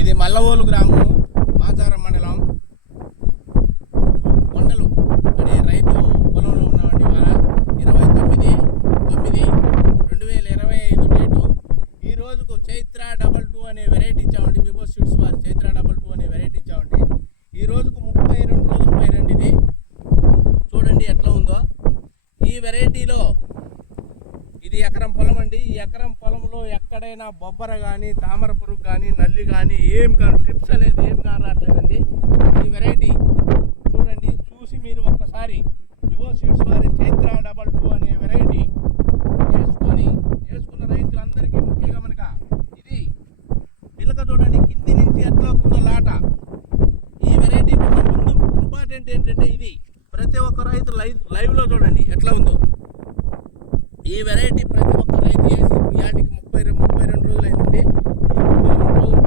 ఇది మల్లవోలు గ్రామం, మాచారం మండలం, కొండలు అనే రైతు పొలంలో ఉన్నామండి. ఇవాళ 29/9/2025 డేటు. ఈ రోజుకు చైత్ర 22 అనే వెరైటీ ఇచ్చామండి. వివో సీడ్స్ వారి చైత్ర 22 అనే వెరైటీ ఇచ్చామండి. ఈ రోజుకు 32 రోజుల పైరండి. ఇది చూడండి ఎట్లా ఉందో. ఈ వెరైటీలో ఇది ఎకరం పొలం అండి. ఈ ఎకరం పొలంలో ఎక్కడైనా బొబ్బర కానీ, తామర పురుగు కానీ, నల్లి కానీ ఏం కానీ ట్రిప్స్ అనేది ఏం కానీ రావట్లేదండి. ఈ వెరైటీ చూడండి, చూసి మీరు ఒక్కసారి వివో సీడ్స్ వారి చైత్ర 22 అనే వెరైటీ వేసుకున్న రైతులందరికీ ముఖ్య గమనిక. ఇది పిలక చూడండి కింది నుంచి ఎట్లా వస్తుందో లాట. ఈ వెరైటీ ముందు ఇంపార్టెంట్ ఏంటంటే ఇది ప్రతి ఒక్క రైతు లైవ్లో చూడండి ఎట్లా ఉందో. ఈ వెరైటీ ప్రతి ఒక్క రైతు వేసి ఇయాటికి 32 రోజులు అయిందండి. ఈ 32 రోజులు